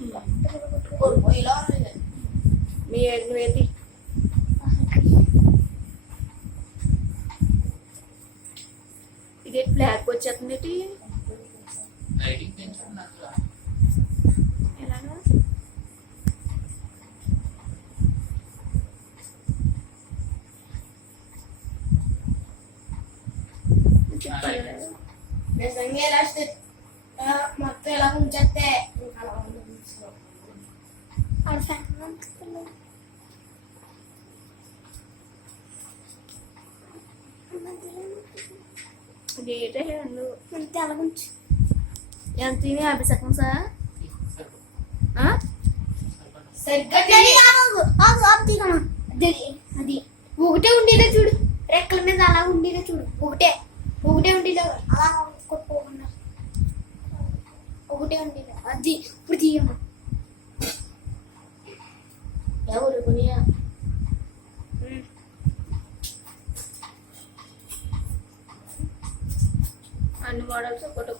పొయ్యిలో మీ నువ్వేంటి ఇది బ్లాక్ వచ్చేస్తుంది ఎలాగా నిజంగా ఎలా మొత్తం ఎలా ఉంచేస్తే గేటే అంతే అలా ఉంచు ఎంత 50 సెకండ్సా అది ఒకటే ఉండేదే చూడు రెక్కల మీద అలా ఉండేదే చూడు ఒకటే ఉండేదే అలా కొట్టుకోకుండా ఒకటే ఉండేది అది ఇప్పుడు తీయమ్మా ఎవరు కొనియా అన్ని మోడల్స్ ఒకటి